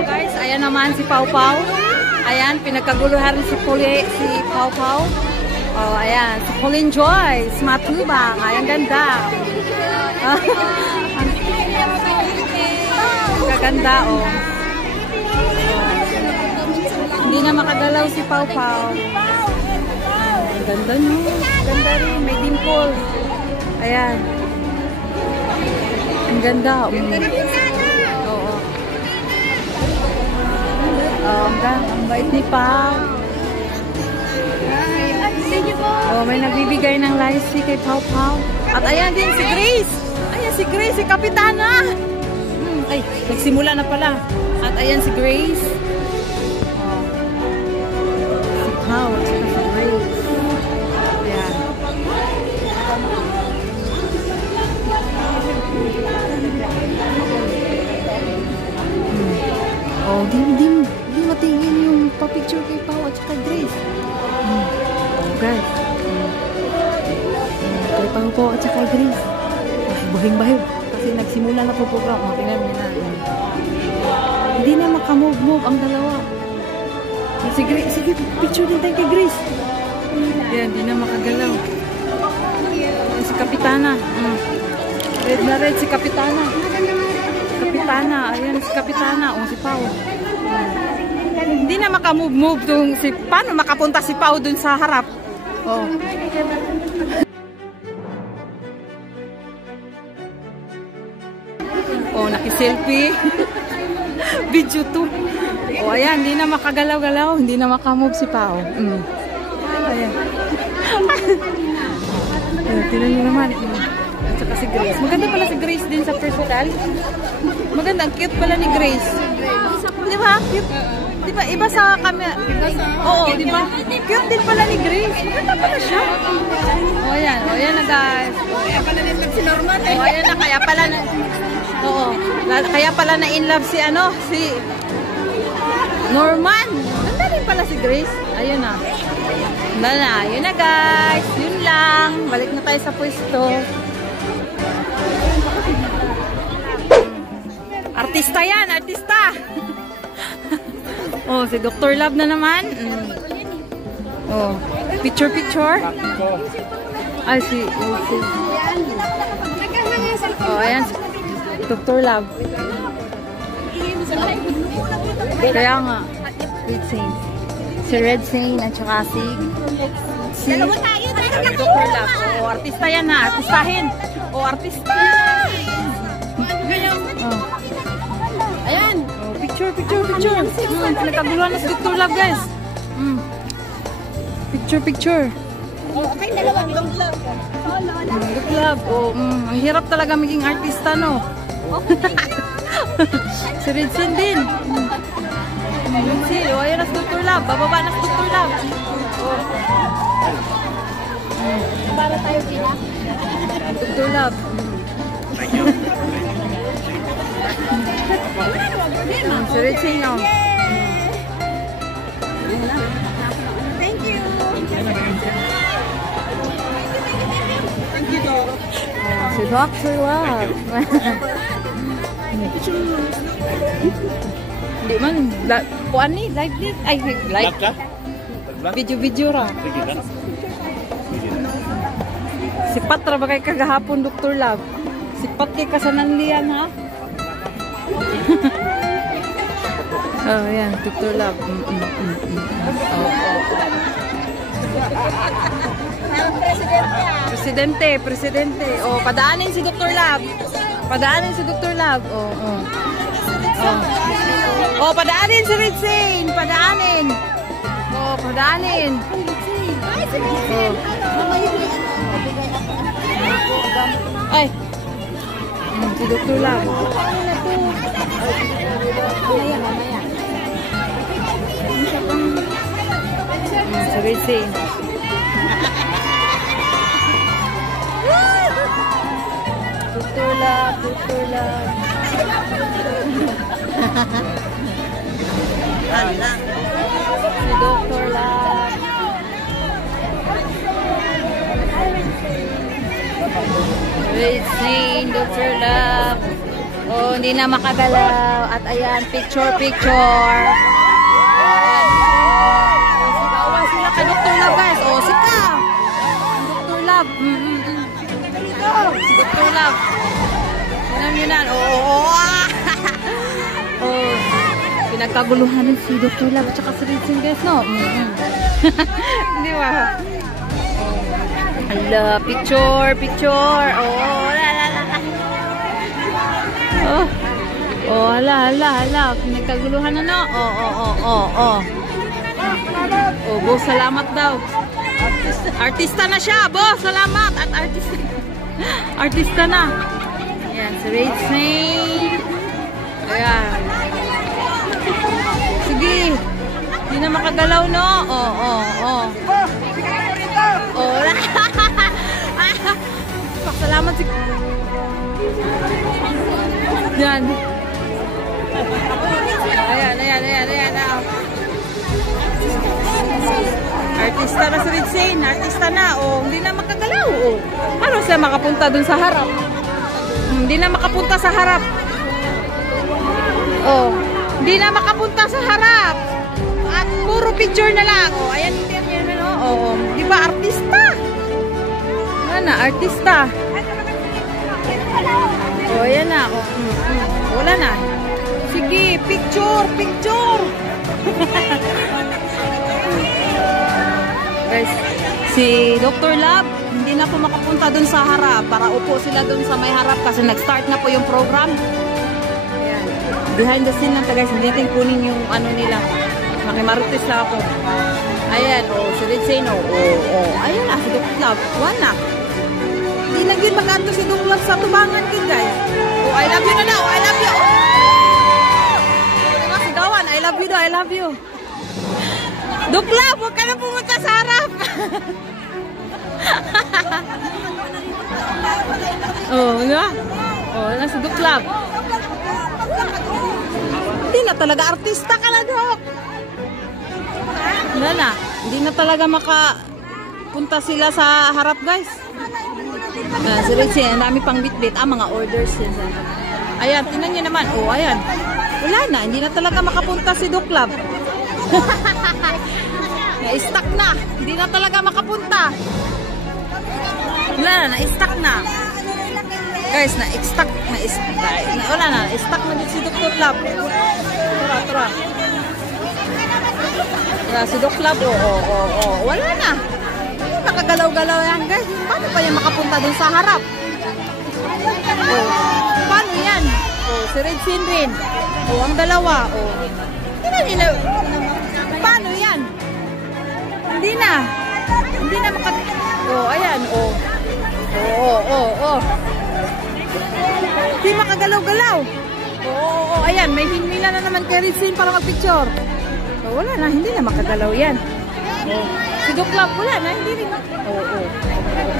Guys, ayan naman si Pau Pau. Ayan, pinagkaguluhan si Pau Pau. Oh, ayan, si Pauline Joy, si Matubang. Ayan, ganda. Ang gaganda, oh. Hindi na makagalaw si Pau Pau. Ang ganda nyo. Ganda rin, may dimple. Ayan. Ang ganda. Oo. Ang bait ni Pau. Oh, may nagbibigay ng lychee kay Pau Pau. At ayan din si Grace. Ayan si Grace, si Kapitana. Ay, nagsimula na pala. At ayan si Grace. Oh. Si Pau at si Grace. Ayan. Oh, di matingin yung pa-picture kay Pau at saka Grace. Oh, guys. Kay Pau at saka Grace. Bahing-bahing. Kasi nagsimula na po program. Oh, tingnan niyo na. Hindi na makamove-move ang dalawa. Sige, picture din tayo kay Grace. Yan, hindi na makagalaw. Si Kapitana. Red na red si Kapitana. Kapitana. Ayan si Kapitana. O, si Pau. Hindi na makamove-move dun. Paano makapunta si Pau dun sa harap? Oh. Oh, naki-selfie. Video 2. Oh, ayan. Hindi na makagalaw-galaw. Hindi na makamove si Pau. Ayan. Tinan nyo naman. At saka si Grace. Maganda pala si Grace din sa personal. Maganda. Ang cute pala ni Grace. Di ba? Cute. Di ba? Iba sa camera. Oo, di ba? Cute din pala ni Grace. Maganda pala siya. O, ayan. O, ayan na guys. Kaya pala na-in-love si Norman. O, ayan na. Kaya pala na... Oo. Kaya pala na-in-love si ano? Si... Norman. Ganda rin pala si Grace. Ayun na. Ganda na. Yun na guys. Yun lang. Balik na tayo sa pwesto. Artista yan. Artista. Oh, si Dr. Love na naman. Oh, picture. Ay, oh, ayan. Dr. Love. Kaya nga. Red Saint. Si Red Saint at saka si Dr. Love. Oh, artista yan ha. Artistahin. Oh, artista. Oh. Ayan. Oh, picture. Pinagkaguluhan na si Dr. Love, guys. Picture. Oh, okay, dalawang Dr. Love. Dr. Love. Oh, ang hirap talaga maging artista, no? Si Red Saint din. Red Saint. Oh, ayan na si Dr. Love. Bababa na si Dr. Love. Oh. Para tayo sila. Dr. Love. Si Red Saint, oh. Thank you. Si Dr. Love. Hindi man. Kuan ni, live ni. Ay, live. Video ra. Sipat ra ba kay kagahapon, Dr. Love? Sipat kay kasananlian, ha? Oh, yan. Dr. Love. Presidente. Oh, padaanin si Dr. Love. Padaanin si Dr. Love. Oh, oh. Oh. Oh, padaanin si Ritzane. Padaanin. Oh, padaanin. Oh. Ay. Si Dr. Love. Si Ritzane. Dr. Love, Dr. Love. Si Dr. Love. Ritzane, Dr. Love. Oh, hindi na makagalaw. At ayan, picture. Sigawan sila kay Dr. Love, guys. Oh, sika. Dr. Love. Si Dr. Love. Yan. Oh. Oh. Pinagkaguluhan din si Dr. Love at saka si Ritzane, guys, no? Di ba? Hala, picture. Oh, Oh, hala. Pinagkaguluhan na, no? Oh. Oh, boss, salamat daw. Artista na siya, boss. Salamat. At artista na. Ayan, si Ritzane. Ayan. Sige. Hindi na makagalaw, no? Oh. Salamat si... Yan. Ayan. Artista na si Ritzane. Artista na. Oh, hindi na makagalaw. Oh. Ano siya makapunta dun sa harap? Hindi na makapunta sa harap. Oh, hindi na makapunta sa harap. At puro picture na lang. Oh, ayan yan. Oh, di ba artista? Ano, artista. Oh, ayan na. Oh, wala na. Sige, picture. Guys, si Dr. Love, hindi na po makapunta dun sa harap. Para upo sila dun sa may harap kasi nag-start na po yung program. Ayan. Behind the scene lang guys, hindi natin kunin yung ano nila. Makimarutis lang ako. Ayan, oh, si Ritzane, oh. Ayan na, si Dr. Love. Wala. Hindi na yun maganto si Dr. Love sa tubangan din, guys. Oh, I love you na. Oh, I love you. Oh! Diba, sigawan, I love you daw, I love you. Dr. Love, huwag ka na pumunta sa harap. Oh, diba? Oh, nasa Dr. Love. Hindi na talaga artista ka na, Dok. Wala na. Hindi na talaga makapunta sila sa harap, guys. Si Ritzane, ang dami pang bitbit. Mga orders yan. Ayan, tingnan nyo naman. Oh, ayan. Wala na. Hindi na talaga makapunta si Dr. Love. Na-stuck na. Hindi na talaga makapunta. Wala na. Na-stuck na. Guys, na-stuck. Wala na. Na-stuck na din si Dr. Love. Tura. Si Dr. Love. Oh. Wala na. Nakagalaw-galaw yan, guys. Paano pa yan makapunta dun sa harap? Oh. Paano yan? Oh, si Ritzane rin. Oh, ang dalawa. Oh. Paano yan? Hindi na oh, ayan. Oh. Hindi makagalaw-galaw. Oh, ayan. May hinmila na naman kay Ritzane para magpicture. Oh, wala na. Hindi na makagalaw yan. Oh. Si Dr. Love, wala na, hindi rin. Oo.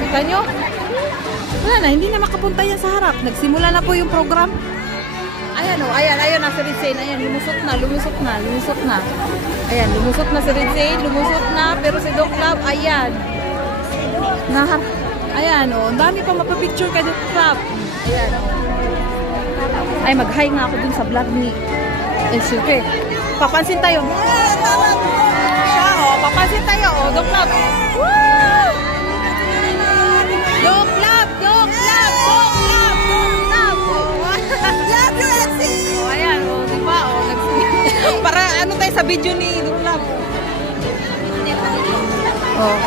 Kita nyo? Wala na, hindi na makapunta yan sa harap. Nagsimula na po yung program. Ayan o, ayan na si Ritzane. Ayan, lumusot na. Ayan, lumusot na si Ritzane, pero si Dr. Love, ayan. Ayan o, ang dami pa mapapicture kay Dr. Love. Ayan o. Ay, mag-hi nga ako dun sa vlog ni... sige. Papansin tayo. Papansin tayo, oh, Dr. Love. Woo! Dr. Love. Love you, Etsy! Oh, ayan, oh, diba, oh, para ano tayo sa video ni Dr. Love. Oh,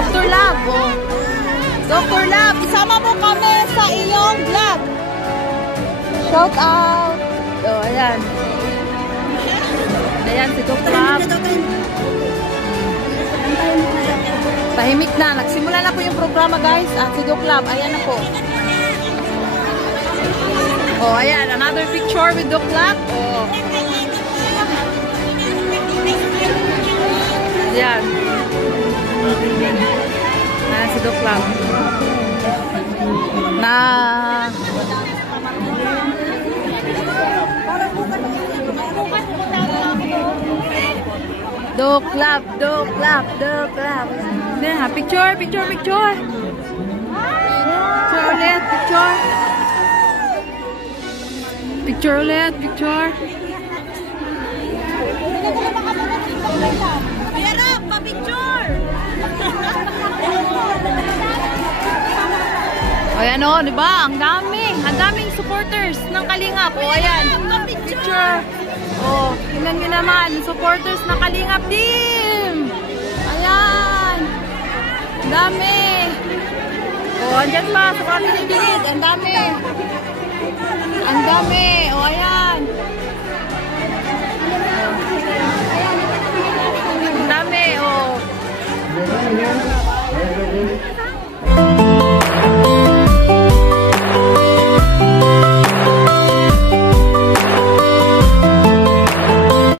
Dr. Love, oh. Dr. Love, isama mo kami sa iyong vlog. Shout out! Oh, ayan. Ayan, si Doc Lab. Tahimik na. Nagsimula na po yung programa, guys. At si Doc Lab, ayan na po. Oh, ayan. Another picture with Doc Lab. Oh. Ayan. Ayan si Doc Lab. Na... Doc Lab, Doc Lab, Doc Lab. Picture, picture, picture. Picture ulit, picture. Picture ulit, picture. Pero, pa-picture! O ayan o, diba? Ang daming supporters ng Kalingap. O ayan, picture. O, tingnan nyo naman, supporters ng Kalingap team. Ayan. Ang dami. O, andyan pa, sa kami gilid. Ang dami. Ang dami. O, ayan.